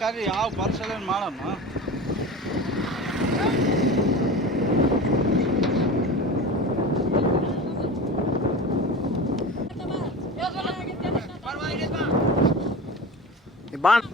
ಕಾರ್ಯ ಯಾವ ಪರಿಶೀಲನೆ ಮಾಡಮ್ಮ. ಬಾಣ್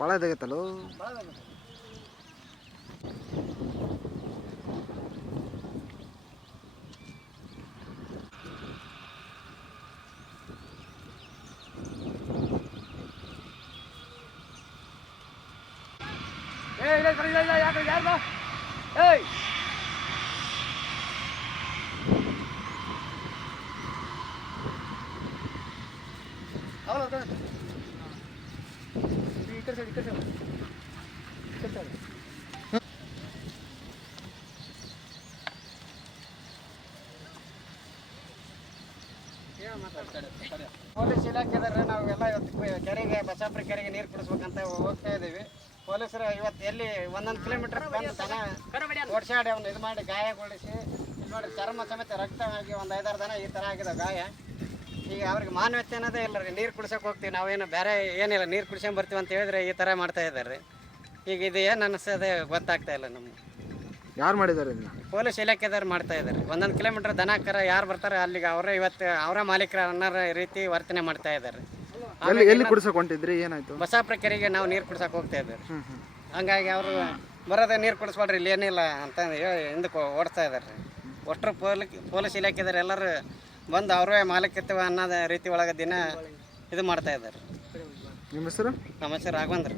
ಭಾಳ ಇದಾಗತ್ತಲ್ಲೋ. ಪೊಲೀಸ್ ಇಲಾಖೆದಾರೆ ನಾವೆಲ್ಲ ಇವತ್ತು ಕೆರೆಗೆ ಬಸಾಪುರ ಕೆರೆಗೆ ನೀರು ಕುಡಿಸ್ಬೇಕಂತ ಹೋಗ್ತಾ ಇದ್ದೀವಿ. ಪೊಲೀಸರು ಇವತ್ತು ಎಲ್ಲಿ 1 ಕಿಲೋಮೀಟರ್ ಬಂದು ದನ ಓಡಿಸಾಡಿ ಅವ್ನು ಇದು ಮಾಡಿ ಗಾಯಗೊಳಿಸಿ ನೋಡಿ ಚರ್ಮ ಸಮೇತ ರಕ್ತ ಆಗಿ 5-6 ದನ ಈ ಥರ ಆಗಿದೆ ಗಾಯ. ಈಗ ಅವ್ರಿಗೆ ಮಾನವತೆ ಅನ್ನೋದೇ ಇಲ್ಲ ರೀ. ನೀರು ಕುಡ್ಸೋಕೆ ಹೋಗ್ತೀವಿ ನಾವೇನು ಬೇರೆ ಏನಿಲ್ಲ, ನೀರು ಕುಡ್ಸ್ಕೊಂಡ್ ಬರ್ತೀವಿ ಅಂತ ಹೇಳಿದ್ರೆ ಈ ಥರ ಮಾಡ್ತಾ ಇದ್ದಾರೆ ರೀ. ಈಗ ಇದು ಏನು ಅನ್ನಿಸೋದೇ ಗೊತ್ತಾಗ್ತಾ ಇಲ್ಲ ನಮ್ಗೆ. ಯಾರು ಮಾಡಿದ್ದಾರೆ? ಪೊಲೀಸ್ ಇಲಾಖೆದವ್ರು ಮಾಡ್ತಾ ಇದ್ದಾರೆ. 1 ಕಿಲೋಮೀಟರ್ ದನ ಕರ ಯಾರು ಬರ್ತಾರೆ ಅಲ್ಲಿಗೆ ಅವರೇ ಇವತ್ತು ಅವರ ಮಾಲೀಕರ ಅನ್ನೋ ರೀತಿ ವರ್ತನೆ ಮಾಡ್ತಾ ಇದ್ದಾರೆ. ಎಲ್ಲಿ ಕುಡ್ಸಕ್ಕೆ ಹೊಂಟಿದ್ರಿ? ಏನಾಯ್ತು? ಬಸಾಪುರ ಕೆರೆಗೆ ನಾವು ನೀರು ಕುಡ್ಸಕ್ಕೆ ಹೋಗ್ತಾ ಇದ್ದಾರೆ. ಹಂಗಾಗಿ ಅವರು ಬರೋದೇ ನೀರು ಕುಡಿಸ್ಬೇಡ್ರಿ ಇಲ್ಲಿ ಏನಿಲ್ಲ ಅಂತ ಹಿಂದಕ್ಕೆ ಓಡಿಸ್ತಾ ಇದ್ದಾರೆ. ಅಷ್ಟರು ಪೊಲೀಸ್ ಇಲಾಖೆದವ್ರು ಎಲ್ಲರೂ ಬಂದು ಅವರೇ ಮಾಲೀಕತ್ವ ಅನ್ನೋದ ರೀತಿ ಒಳಗೆ ದಿನ ಇದು ಮಾಡ್ತಾ ಇದ್ದಾರೆ. ನಿಮ್ಮ ಹೆಸರು? ನಮ್ಮ ಹೆಸರು ರಾಘವೇಂದ್ರ.